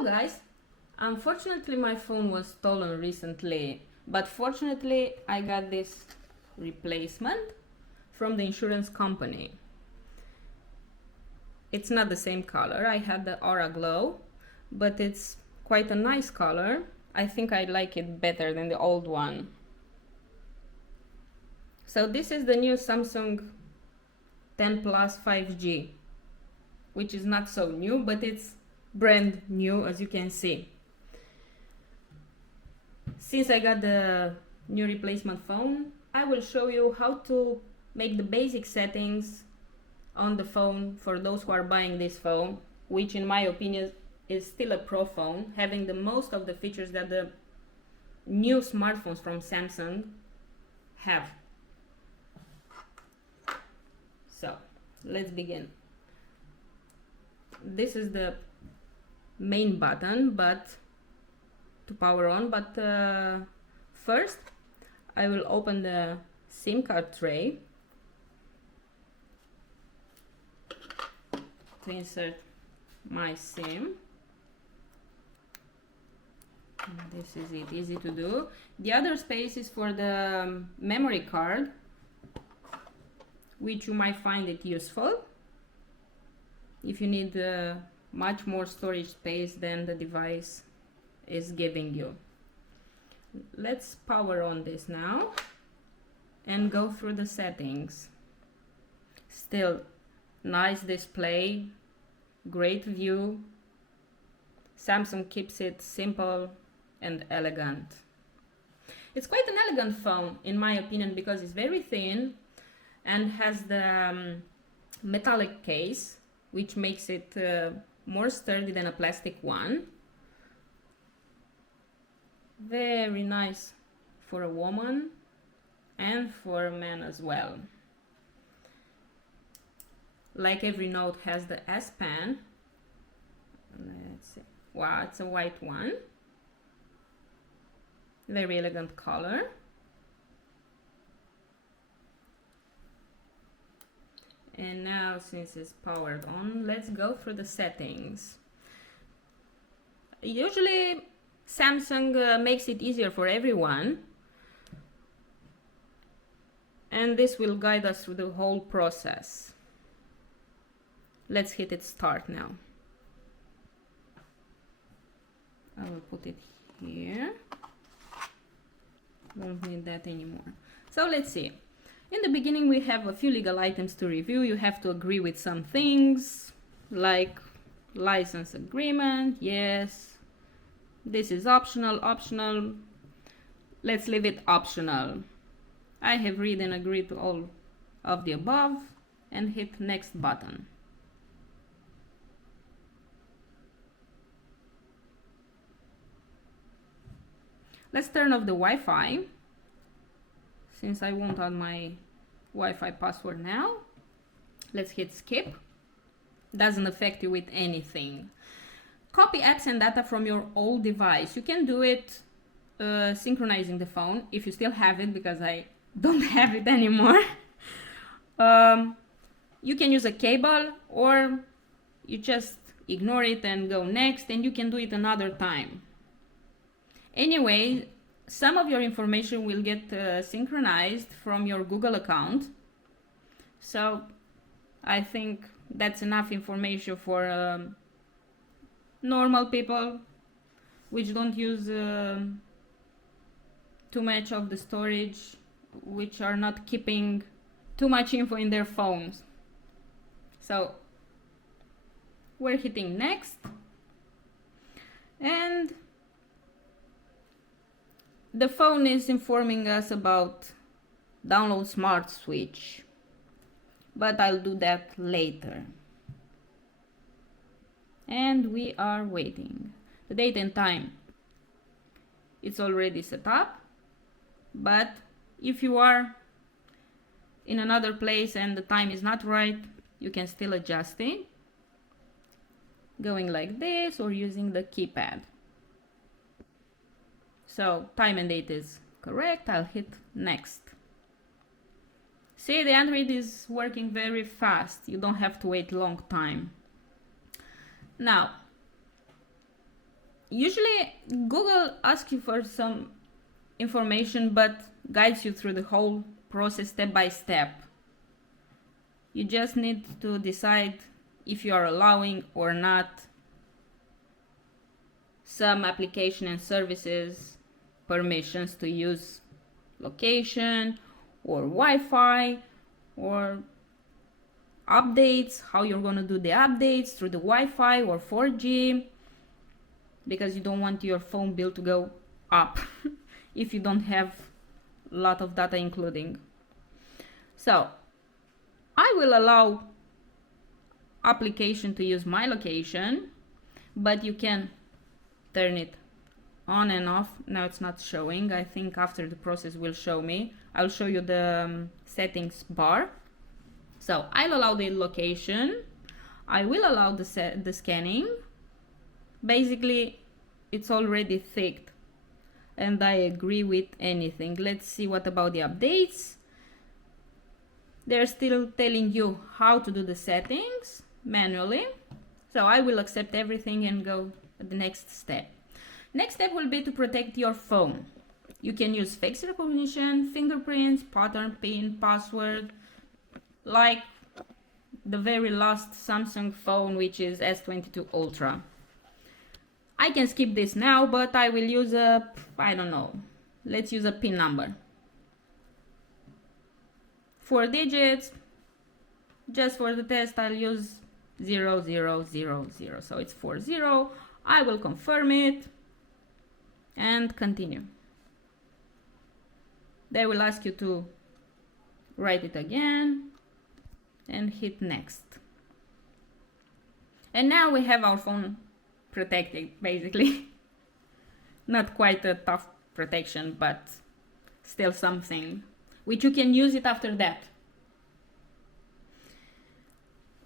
Hello guys! Unfortunately my phone was stolen recently, but fortunately I got this replacement from the insurance company. It's not the same color, I had the Aura Glow, but it's quite a nice color. I think I like it better than the old one. So this is the new Samsung 10 Plus 5G, which is not so new, but it's brand new, as you can see. Since I got the new replacement phone, I will show you how to make the basic settings on the phone for those who are buying this phone, which in my opinion is still a pro phone, having the most of the features that the new smartphones from Samsung have. So let's begin. This is the main button, but to power on, but first I will open the SIM card tray to insert my SIM. This is it, easy to do. The other space is for the memory card, which you might find it useful if you need much more storage space than the device is giving you. Let's power on this now and go through the settings. Still nice display, great view. Samsung keeps it simple and elegant. It's quite an elegant phone in my opinion because it's very thin and has the metallic case, which makes it more sturdy than a plastic one. Very nice for a woman and for a man as well. Like every note has the S Pen. Let's see. Wow, it's a white one. Very elegant color. And now, since it's powered on, let's go through the settings. Usually Samsung makes it easier for everyone, and this will guide us through the whole process. Let's hit it start now. I will put it here. Won't need that anymore. So let's see. In the beginning we have a few legal items to review. You have to agree with some things, like license agreement, yes. This is optional. Let's leave it optional. I have read and agreed to all of the above and hit next button. Let's turn off the Wi-Fi, since I won't add my Wi-Fi password now. Let's hit skip. Doesn't affect you with anything. Copy apps and data from your old device. You can do it synchronizing the phone if you still have it, because I don't have it anymore. You can use a cable, or you just ignore it and go next, and you can do it another time. Anyway, some of your information will get synchronized from your Google account, so I think that's enough information for normal people which don't use too much of the storage, which are not keeping too much info in their phones. So we're hitting next, and the phone is informing us about download smart switch, but I'll do that later. And we are waiting. The date and time, it's already set up, but if you are in another place and the time is not right, you can still adjust it, going like this or using the keypad. So time and date is correct. I'll hit next. See, the Android is working very fast. You don't have to wait long time. Now, Usually Google asks you for some information but guides you through the whole process step by step. You just need to decide if you are allowing or not some application and services permissions to use location or Wi-Fi or updates, how you're going to do the updates through the Wi-Fi or 4G, because you don't want your phone bill to go up if you don't have a lot of data including. So I will allow application to use my location, but you can turn it on and off. Now it's not showing. I think after the process will show me. I'll show you the settings bar. So I'll allow the location. I will allow the scanning. Basically, it's already ticked and I agree with anything. Let's see what about the updates. They're still telling you how to do the settings manually. So I will accept everything and go to the next step. Next step will be to protect your phone. You can use face recognition, fingerprints, pattern, PIN, password, like the very last Samsung phone, which is S22 Ultra. I can skip this now, but I will use I don't know, let's use a PIN number. 4 digits, just for the test I'll use 0000, so it's 40. I will confirm it and continue. They will ask you to write it again and hit next. And now we have our phone protected, basically. Not quite a tough protection, but still something which you can use it after that.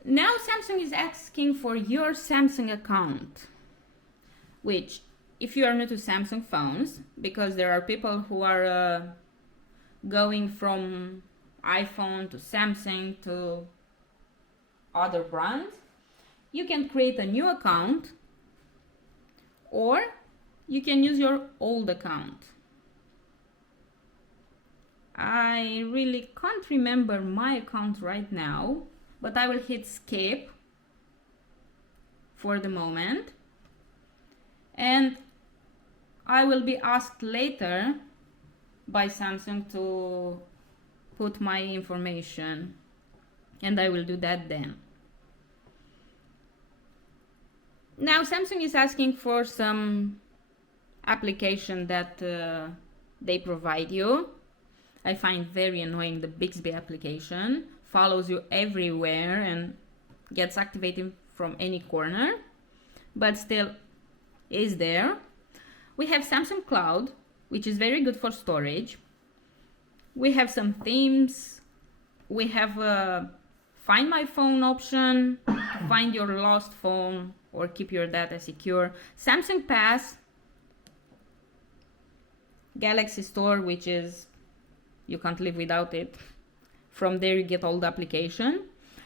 Now Samsung is asking for your Samsung account, which if you are new to Samsung phones, because there are people who are going from iPhone to Samsung to other brands, you can create a new account or you can use your old account. I really can't remember my account right now, but I will hit skip for the moment, and I will be asked later by Samsung to put my information, and I will do that then. Now Samsung is asking for some application that they provide you. I find very annoying the Bixby application. Follows you everywhere and gets activated from any corner, but still is there. We have Samsung Cloud, which is very good for storage. We have some themes. We have a Find My Phone option, find your lost phone or keep your data secure. Samsung Pass, Galaxy Store, which is you can't live without it. From there you get all the application,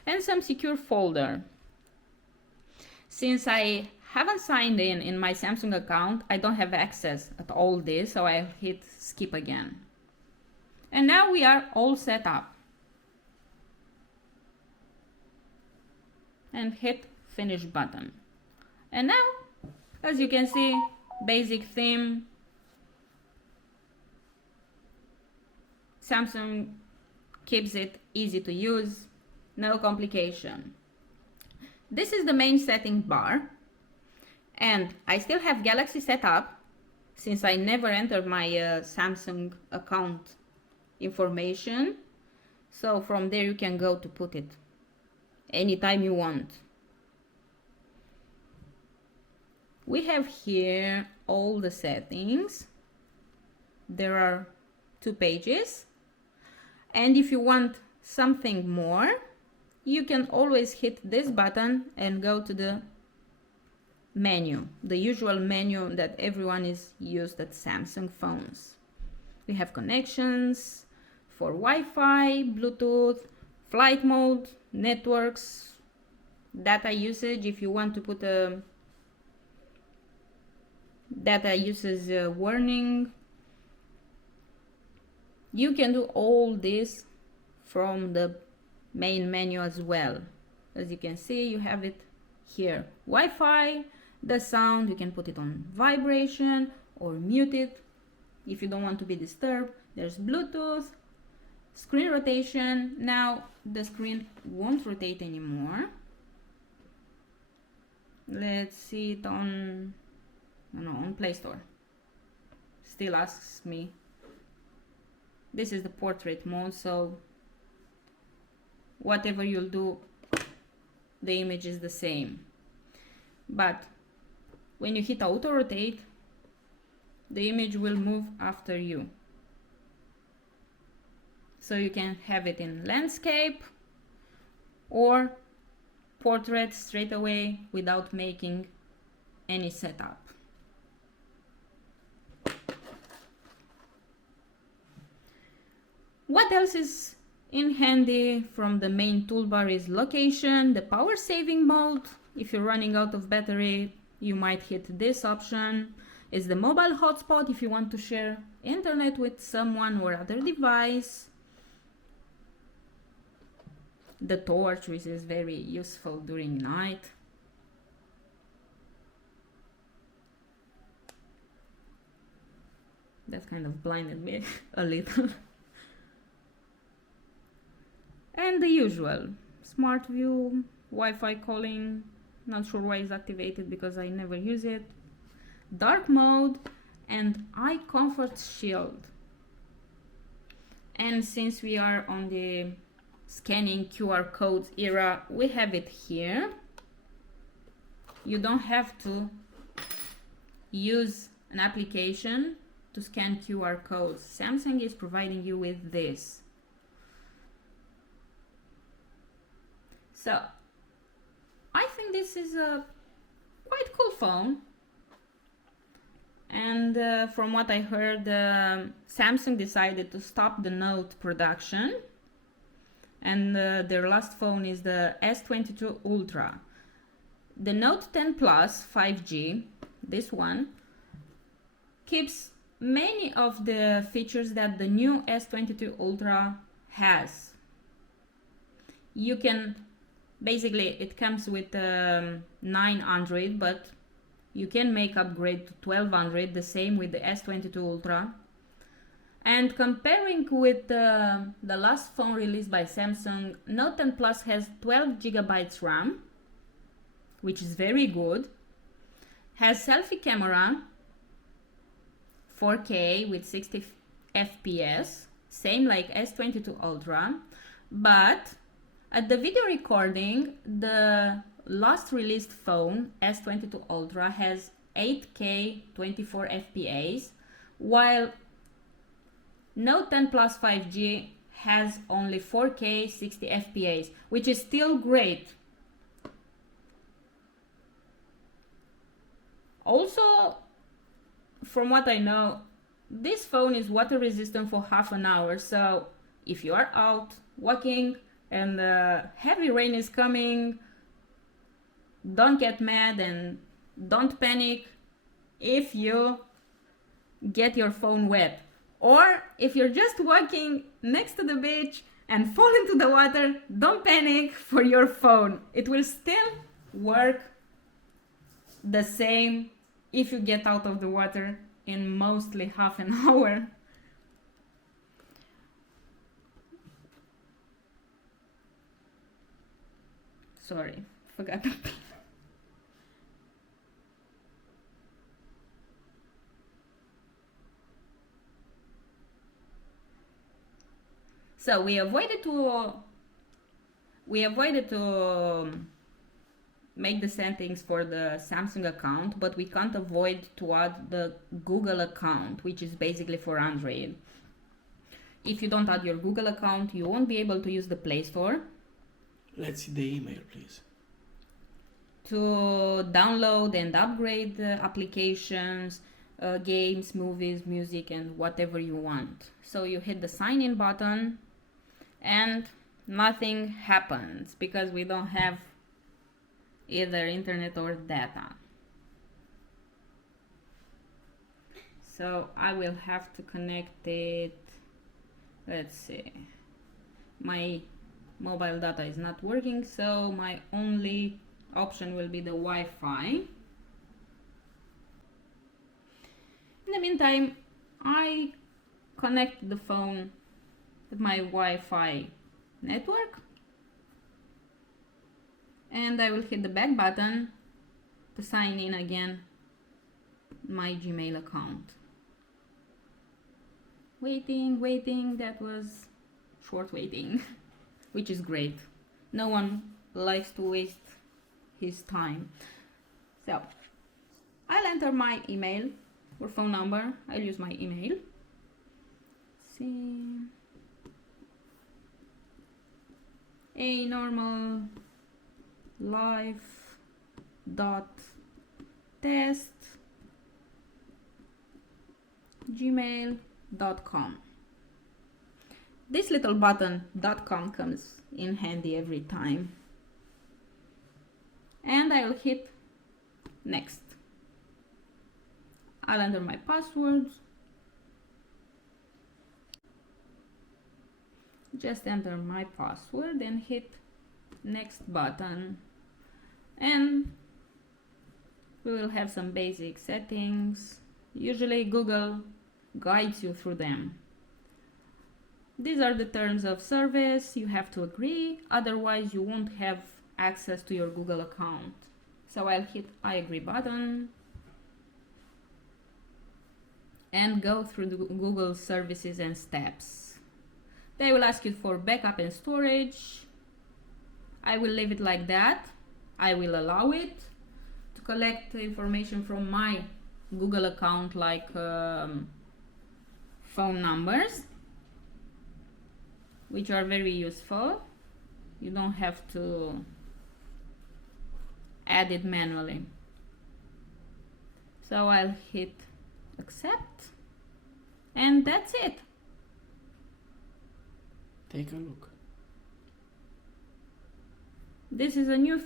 and some secure folder. Since I haven't signed in my Samsung account, I don't have access at all this, so I hit skip again. And now we are all set up. And hit finish button. And now, as you can see, basic theme. Samsung keeps it easy to use, no complication. This is the main setting bar, and I still have Galaxy set up since I never entered my Samsung account information. So from there you can go to put it anytime you want. We have here all the settings. There are 2 pages. And if you want something more, you can always hit this button and go to the menu, the usual menu that everyone is used at Samsung phones. We have connections for Wi-Fi, Bluetooth, flight mode, networks, data usage if you want to put a Data uses warning. You can do all this from the main menu as well. As you can see, you have it here. Wi-Fi, the sound, you can put it on vibration or mute it if you don't want to be disturbed. There's Bluetooth, screen rotation. Now the screen won't rotate anymore. Let's see it on, on Play Store. Still asks me. This is the portrait mode, so whatever you'll do, the image is the same. But when you hit auto rotate, the image will move after you. So you can have it in landscape or portrait straight away without making any setup. What else is in handy from the main toolbar is location, the power saving mode. If you're running out of battery, you might hit this option. Is the mobile hotspot if you want to share internet with someone or other device. The torch, which is very useful during night. That kind of blinded me a little. And the usual, smart view, Wi-Fi calling, not sure why it's activated because I never use it. Dark mode and eye comfort shield. And since we are on the scanning QR codes era, we have it here. You don't have to use an application to scan QR codes. Samsung is providing you with this. So I think this is a quite cool phone. And from what I heard, Samsung decided to stop the Note production. And their last phone is the S22 Ultra. The Note 10 Plus 5G, this one, keeps many of the features that the new S22 Ultra has. You can, basically it comes with 9 Android, but you can make upgrade to 12 Android, the same with the S22 Ultra. And comparing with the last phone released by Samsung, Note 10 Plus has 12 GB RAM, which is very good. Has selfie camera, 4K with 60 FPS, same like S22 Ultra. But at the video recording, the last released phone, S22 Ultra, has 8K 24 FPS, while Note 10 Plus 5G has only 4K 60 FPS, which is still great. Also, from what I know, this phone is water resistant for half an hour, so if you are out walking and heavy rain is coming, don't get mad and don't panic if you get your phone wet. Or if you're just walking next to the beach and fall into the water, don't panic for your phone. It will still work the same if you get out of the water in mostly half an hour. Sorry, forgot to pee. So we avoided to make the settings for the Samsung account, but we can't avoid to add the Google account, which is basically for Android. If you don't add your Google account, you won't be able to use the Play Store. Let's see the email, please. To download and upgrade applications, games, movies, music, and whatever you want. So you hit the sign in button and nothing happens because we don't have either internet or data. So I will have to connect it. Let's see, my mobile data is not working, so my only option will be the Wi-Fi. In the meantime, I connect the phone with my Wi-Fi network, and I will hit the back button to sign in again my Gmail account. Waiting, that was short waiting, which is great. No one likes to waste his time. So I'll enter my email or phone number. I'll use my email. See, a normal life dot test gmail.com. This little button .com comes in handy every time, and I'll hit next. I'll enter my passwords. Just enter my password and hit next button, and we will have some basic settings. Usually Google guides you through them. These are the terms of service. You have to agree, otherwise you won't have access to your Google account. So I'll hit I agree button and go through the Google services and steps. They will ask you for backup and storage. I will leave it like that. I will allow it to collect information from my Google account, like phone numbers, which are very useful. You don't have to add it manually. So I'll hit accept, and that's it. Take a look. This is a new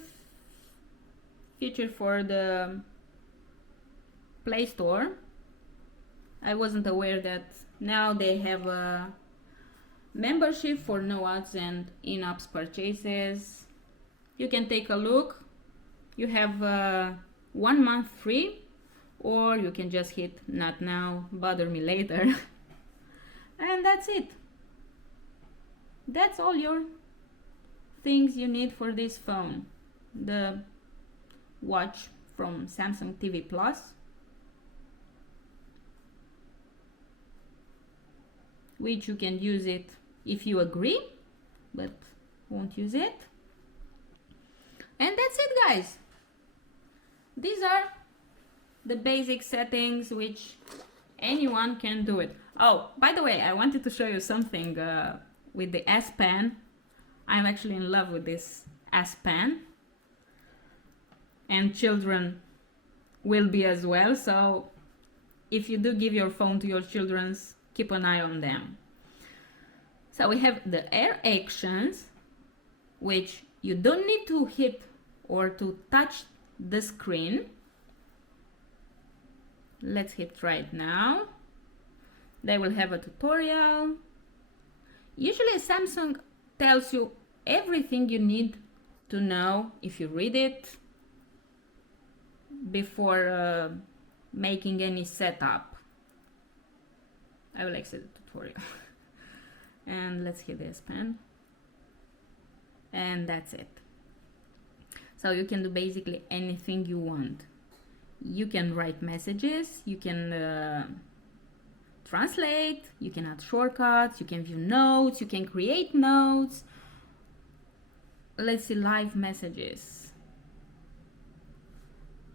feature for the Play Store. I wasn't aware that now they have a membership for no ads and in-app purchases. You can take a look. You have 1 month free, or you can just hit not now, bother me later. And that's it. That's all your things you need for this phone. The watch from Samsung TV Plus, which you can use it if you agree, but won't use it. And that's it, guys. These are the basic settings which anyone can do it. Oh, by the way, I wanted to show you something with the S Pen. I'm actually in love with this S Pen, and children will be as well. So if you do give your phone to your children, keep an eye on them. So we have the air actions, which you don't need to hit or to touch the screen. Let's hit right now. They will have a tutorial. Usually Samsung tells you everything you need to know if you read it before making any setup. I will exit the tutorial. And let's hit the S Pen, and that's it. So you can do basically anything you want. You can write messages, you can translate, you can add shortcuts, you can view notes, you can create notes. Let's see, live messages.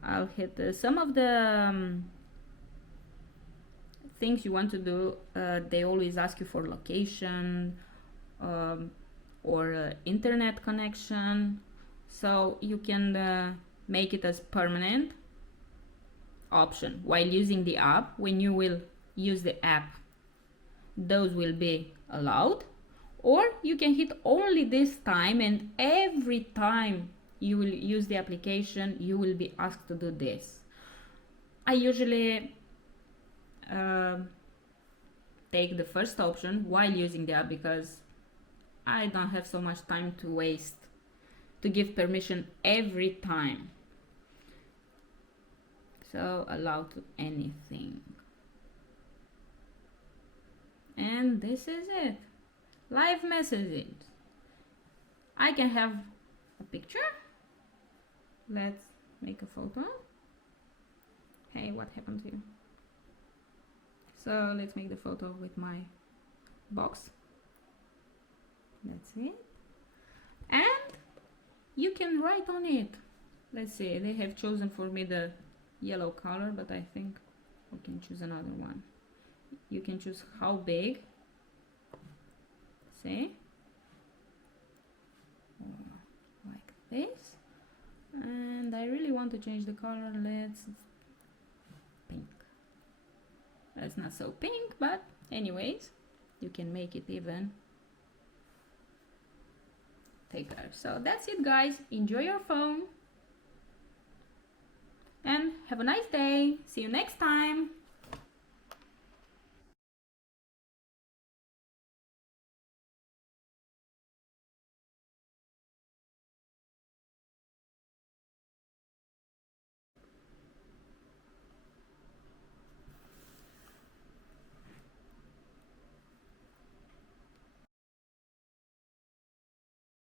I'll hit some of the things you want to do. They always ask you for location or internet connection, so you can make it as permanent option while using the app. When you will use the app, those will be allowed, or you can hit only this time, and every time you will use the application you will be asked to do this. I usually take the first option while using the app, because I don't have so much time to waste to give permission every time. So allow to anything. And this is it. Live messages. I can have a picture. Let's make a photo. Hey, what happened to you? So let's make the photo with my box. That's it. And you can write on it. Let's see, they have chosen for me the yellow color, but I think we can choose another one. You can choose how big. See? Like this. And I really want to change the color. Let's pink. That's not so pink, but anyways, you can make it even thicker. So that's it, guys. Enjoy your phone and have a nice day. See you next time.